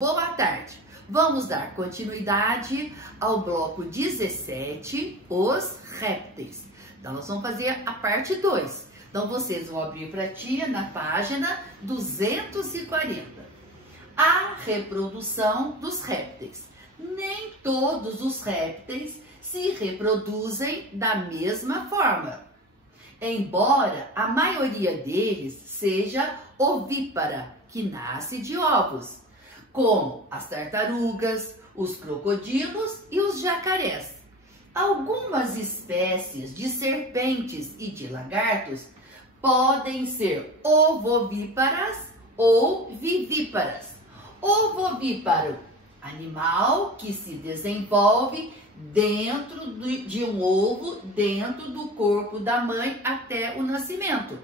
Boa tarde! Vamos dar continuidade ao bloco 17, os répteis. Então, nós vamos fazer a parte 2. Então, vocês vão abrir para a tia na página 240. A reprodução dos répteis. Nem todos os répteis se reproduzem da mesma forma, embora a maioria deles seja ovípara, que nasce de ovos, como as tartarugas, os crocodilos e os jacarés. Algumas espécies de serpentes e de lagartos podem ser ovovíparas ou vivíparas. Ovovíparo, animal que se desenvolve dentro de um ovo, dentro do corpo da mãe até o nascimento.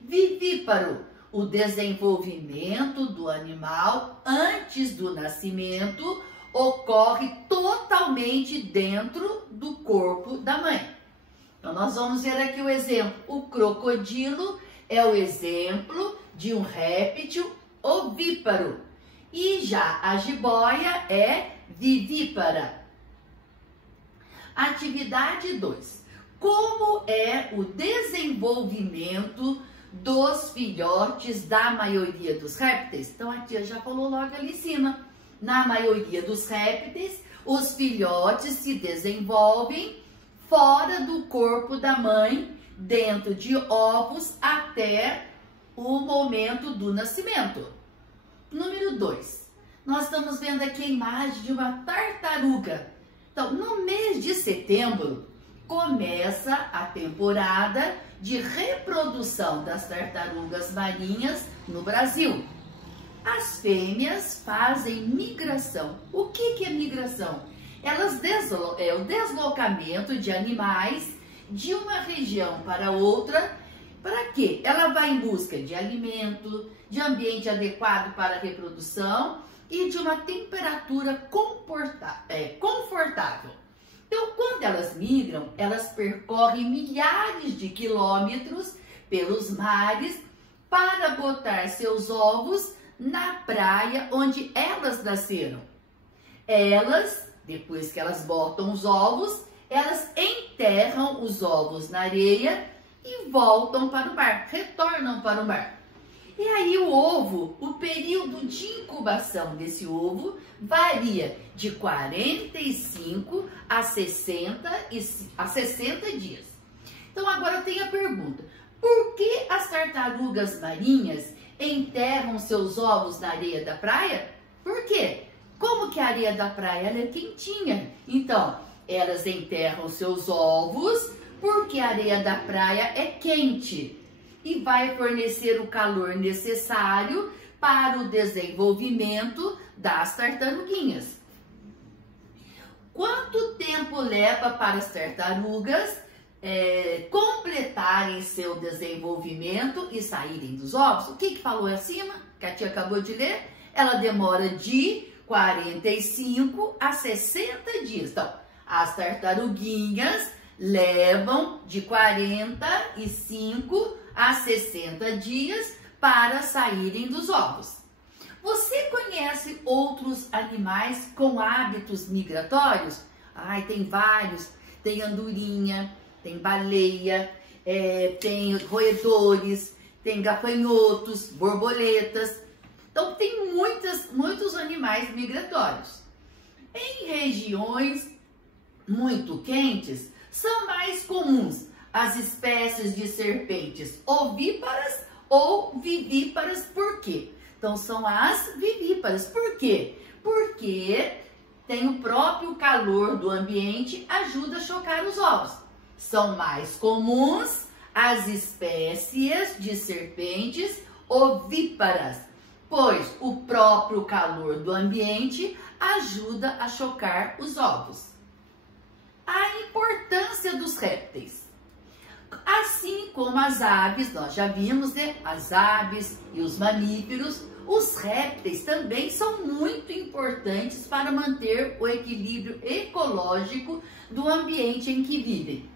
Vivíparo, o desenvolvimento do animal antes do nascimento ocorre totalmente dentro do corpo da mãe. Então, nós vamos ver aqui o exemplo. O crocodilo é o exemplo de um réptil ovíparo. E já a jiboia é vivípara. Atividade 2. Como é o desenvolvimento dos filhotes da maioria dos répteis? Então, a tia já falou logo ali em cima. Na maioria dos répteis, os filhotes se desenvolvem fora do corpo da mãe, dentro de ovos, até o momento do nascimento. Número 2. Nós estamos vendo aqui a imagem de uma tartaruga. Então, no mês de setembro, começa a temporada de reprodução das tartarugas marinhas no Brasil. As fêmeas fazem migração. O que é migração? É o deslocamento de animais de uma região para outra. Para quê? Ela vai em busca de alimento, de ambiente adequado para a reprodução e de uma temperatura confortável. Então, quando elas migram, elas percorrem milhares de quilômetros pelos mares para botar seus ovos na praia onde elas nasceram. Elas, depois que elas botam os ovos, elas enterram os ovos na areia e voltam para o mar, retornam para o mar. E aí o ovo, o período de incubação desse ovo varia de 45 a 60 dias. Então agora tem a pergunta: por que as tartarugas marinhas enterram seus ovos na areia da praia? Por quê? Como que a areia da praia ela é quentinha? Então, elas enterram seus ovos porque a areia da praia é quente e vai fornecer o calor necessário para o desenvolvimento das tartaruguinhas. Quanto tempo leva para as tartarugas completarem seu desenvolvimento e saírem dos ovos? O que falou acima, que a tia acabou de ler? Ela demora de 45 a 60 dias. Então, as tartaruguinhas levam de 45 a 60 dias para saírem dos ovos. Você conhece outros animais com hábitos migratórios? Ai, tem vários. Tem andorinha, tem baleia, tem roedores, tem gafanhotos, borboletas. Então, tem muitos animais migratórios. Em regiões muito quentes, são mais comuns as espécies de serpentes ovíparas ou vivíparas. Por quê? Então, são as vivíparas. Por quê? Porque tem o próprio calor do ambiente, ajuda a chocar os ovos. São mais comuns as espécies de serpentes ovíparas, pois o próprio calor do ambiente ajuda a chocar os ovos. A importância dos répteis. Assim como as aves, nós já vimos, né? As aves e os mamíferos, os répteis também são muito importantes para manter o equilíbrio ecológico do ambiente em que vivem.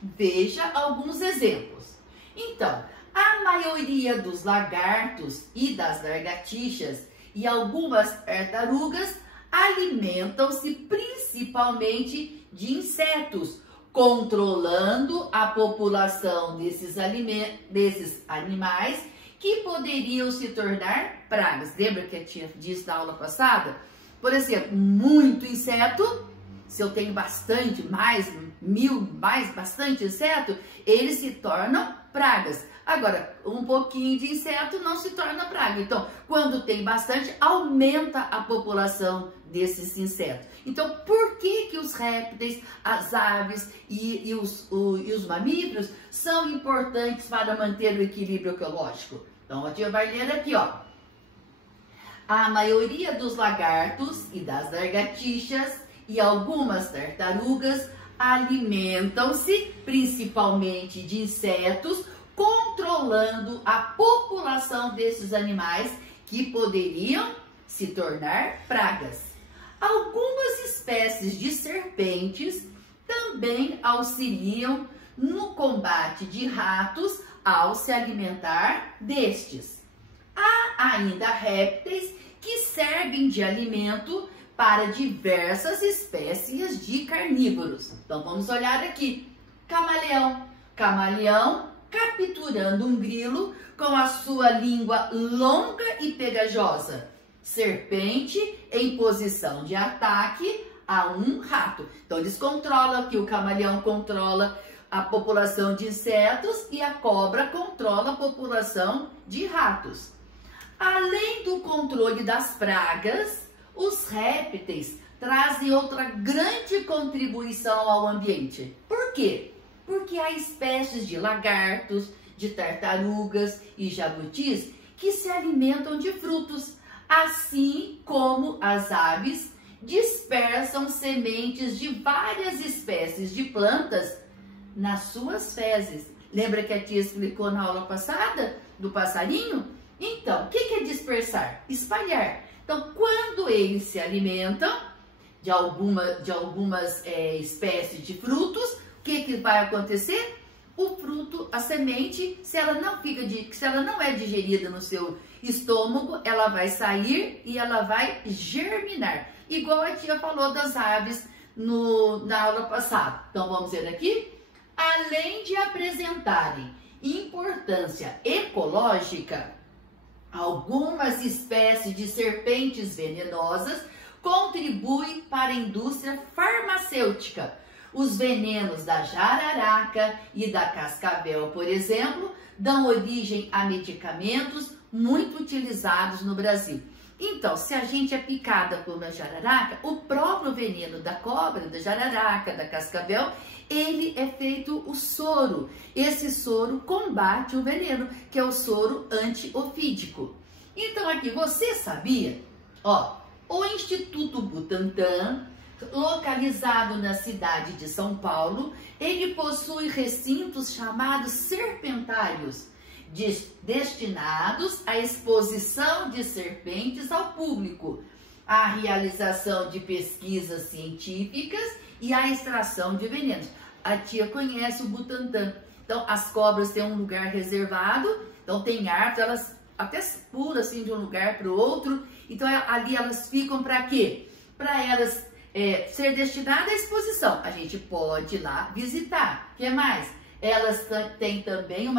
Veja alguns exemplos. Então, a maioria dos lagartos e das lagartixas e algumas tartarugas alimentam-se principalmente de insetos, controlando a população desses animais que poderiam se tornar pragas. Lembra que a tia disse na aula passada? Por exemplo, muito inseto, se eu tenho bastante, bastante inseto, eles se tornam pragas. Agora, um pouquinho de inseto não se torna praga. Então, quando tem bastante, aumenta a população desses insetos. Então, por que que os répteis, as aves e os mamíferos são importantes para manter o equilíbrio ecológico? Então, a tia vai ler aqui, ó. A maioria dos lagartos e das lagartixas e algumas tartarugas alimentam-se principalmente de insetos, controlando a população desses animais que poderiam se tornar pragas. Algumas espécies de serpentes também auxiliam no combate de ratos ao se alimentar destes. Há ainda répteis que servem de alimento para diversas espécies de carnívoros. Então vamos olhar aqui. Camaleão. Camaleão capturando um grilo com a sua língua longa e pegajosa. Serpente em posição de ataque a um rato. Então eles controlam aqui, o camaleão controla a população de insetos e a cobra controla a população de ratos. Além do controle das pragas, os répteis trazem outra grande contribuição ao ambiente. Por quê? Porque há espécies de lagartos, de tartarugas e jabutis que se alimentam de frutos, assim como as aves dispersam sementes de várias espécies de plantas nas suas fezes. Lembra que a tia explicou na aula passada do passarinho? Então, o que é dispersar? Espalhar. Então, quando eles se alimentam de algumas espécies de frutos, o que vai acontecer? O fruto, a semente, se ela não é digerida no seu estômago, ela vai sair e ela vai germinar. Igual a tia falou das aves na aula passada. Então, vamos ver aqui. Além de apresentarem importância ecológica, algumas espécies de serpentes venenosas contribuem para a indústria farmacêutica. Os venenos da jararaca e da cascavel, por exemplo, dão origem a medicamentos muito utilizados no Brasil. Então, se a gente é picada por uma jararaca, o próprio veneno da cobra, da jararaca, da cascavel, ele é feito o soro. Esse soro combate o veneno, que é o soro antiofídico. Então, aqui, você sabia? Ó, o Instituto Butantan, localizado na cidade de São Paulo, ele possui recintos chamados serpentários, destinados à exposição de serpentes ao público, à realização de pesquisas científicas e à extração de venenos. A tia conhece o Butantan. Então, as cobras têm um lugar reservado, então tem árvores, elas até pulam assim de um lugar para o outro. Então, ali elas ficam para quê? Para elas ser destinadas à exposição. A gente pode ir lá visitar. O que mais? Elas têm também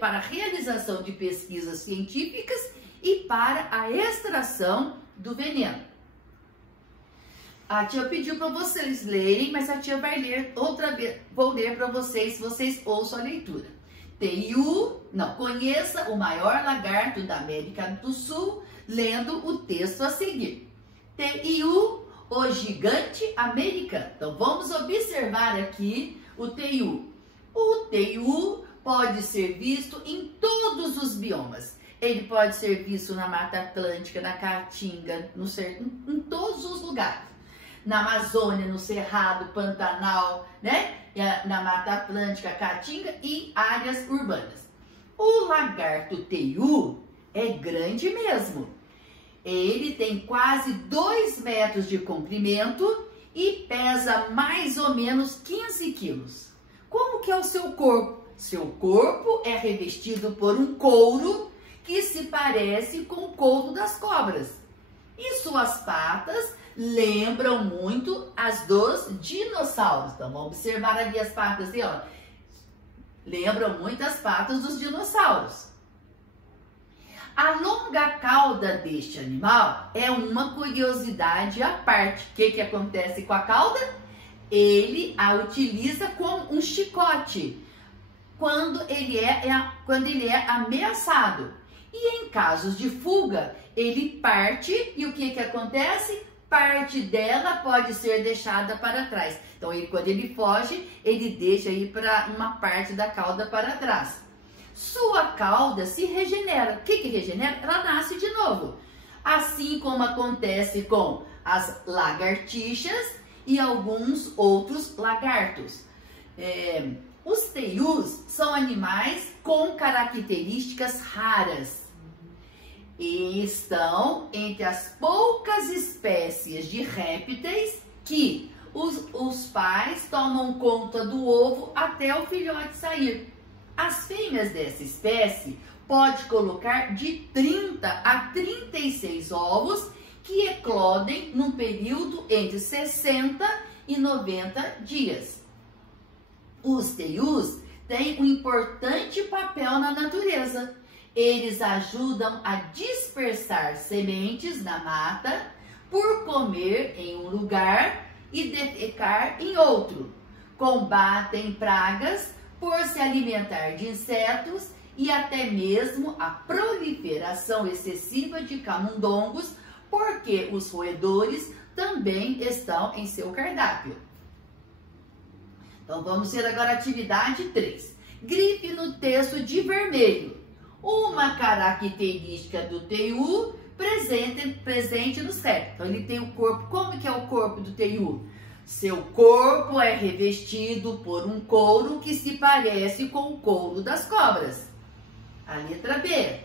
para a realização de pesquisas científicas e para a extração do veneno. A tia pediu para vocês lerem, mas a tia vai ler outra vez. Vou ler para vocês, vocês ouçam a leitura. Conheça o maior lagarto da América do Sul, lendo o texto a seguir. Teiu, o gigante americano. Então, vamos observar aqui o teiu. O teiu pode ser visto em todos os biomas. Ele pode ser visto na Mata Atlântica, na Caatinga, em todos os lugares. Na Amazônia, no Cerrado, Pantanal, né? Na Mata Atlântica, Caatinga e áreas urbanas. O lagarto teiu é grande mesmo. Ele tem quase 2 metros de comprimento e pesa mais ou menos 15 quilos. Como que é o seu corpo? Seu corpo é revestido por um couro que se parece com o couro das cobras. E suas patas lembram muito as dos dinossauros. Então, vamos observar ali as patas, assim, ó. Lembram muito as patas dos dinossauros. A longa cauda deste animal é uma curiosidade à parte. O que acontece com a cauda? Ele a utiliza como um chicote quando ele é ameaçado. E em casos de fuga, ele parte e o que acontece? Parte dela pode ser deixada para trás. Então, quando ele foge, ele deixa ir para uma parte da cauda para trás. Sua cauda se regenera. O que regenera? Ela nasce de novo. Assim como acontece com as lagartixas e alguns outros lagartos. Os teius são animais com características raras e estão entre as poucas espécies de répteis que os pais tomam conta do ovo até o filhote sair. As fêmeas dessa espécie podem colocar de 30 a 36 ovos que eclodem num período entre 60 e 90 dias. Os teius têm um importante papel na natureza. Eles ajudam a dispersar sementes na mata por comer em um lugar e defecar em outro. Combatem pragas por se alimentar de insetos e até mesmo a proliferação excessiva de camundongos, porque os roedores também estão em seu cardápio. Então vamos ver agora a atividade 3. Grife no texto de vermelho uma característica do teiu presente nos répteis. Então ele tem o corpo. Como que é o corpo do teiu? Seu corpo é revestido por um couro que se parece com o couro das cobras. A letra B.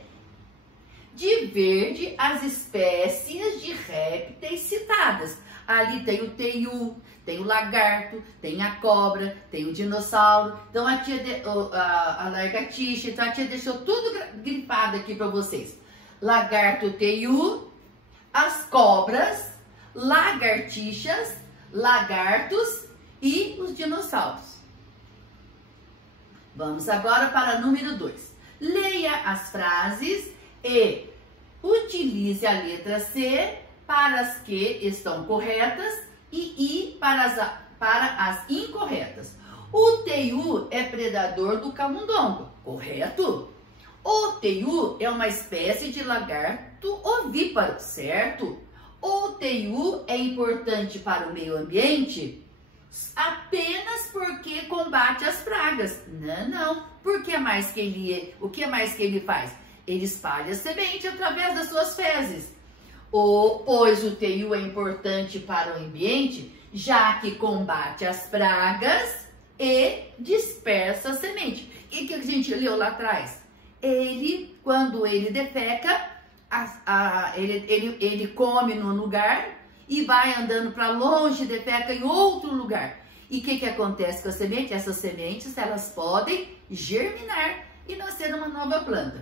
De verde, as espécies de répteis citadas. Ali tem o teiu, tem o lagarto, tem a cobra, tem o dinossauro. Então a lagartixa, então a tia deixou tudo grifado aqui para vocês. Lagarto, teiu, as cobras, lagartixas, lagartos e os dinossauros. Vamos agora para número 2. Leia as frases e utilize a letra C para as que estão corretas e I para as incorretas. O teiu é predador do camundongo, correto? O teiu é uma espécie de lagarto ovíparo, certo? O teiu é importante para o meio ambiente apenas porque combate as pragas. Não. O que mais que ele faz? Ele espalha semente através das suas fezes. Pois o teiu é importante para o ambiente, já que combate as pragas e dispersa a semente. E o que a gente leu lá atrás? Quando ele defeca, ele come num lugar e vai andando para longe, defeca em outro lugar. E o que acontece com a semente? Essas sementes, elas podem germinar e nascer uma nova planta.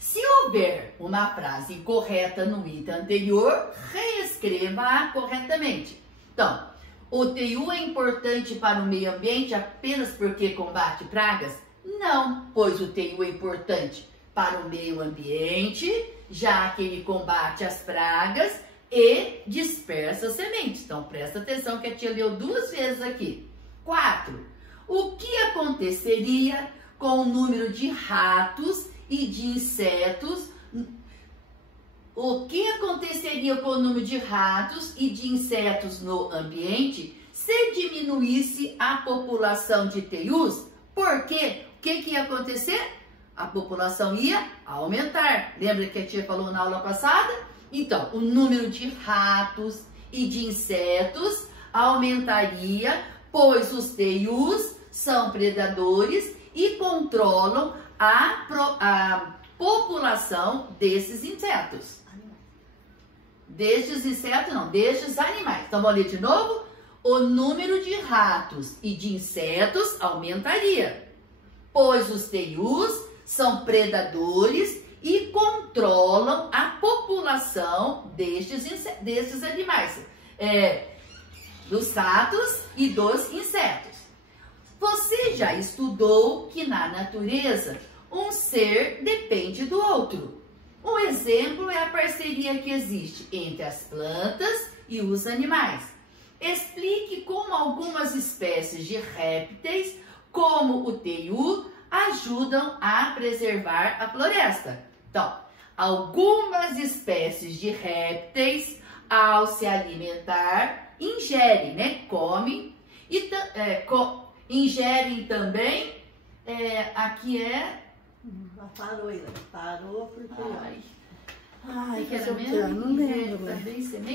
Se houver uma frase incorreta no item anterior, reescreva-a corretamente. Então, o teiu é importante para o meio ambiente apenas porque combate pragas? Não, pois o teiu é importante para o meio ambiente, já que ele combate as pragas e dispersa as sementes. Então, presta atenção que a tia leu 2 vezes aqui. 4. O que aconteceria com o número de ratos e de insetos? O que aconteceria com o número de ratos e de insetos no ambiente se diminuísse a população de teius? Por quê? O que ia acontecer? A população ia aumentar. Lembra que a tia falou na aula passada? Então, o número de ratos e de insetos aumentaria, pois os teius são predadores e controlam a população desses insetos. Destes animais. Então, vamos ler de novo? O número de ratos e de insetos aumentaria, pois os teius são predadores e controlam controlam a população destes animais, dos ratos e dos insetos. Você já estudou que na natureza um ser depende do outro. Um exemplo é a parceria que existe entre as plantas e os animais. Explique como algumas espécies de répteis, como o teiu, ajudam a preservar a floresta. Então, algumas espécies de répteis, ao se alimentar, ingerem, né? Comem e ingerem também, aqui Parou, parou porque... Ai, que era não lembro, mesmo?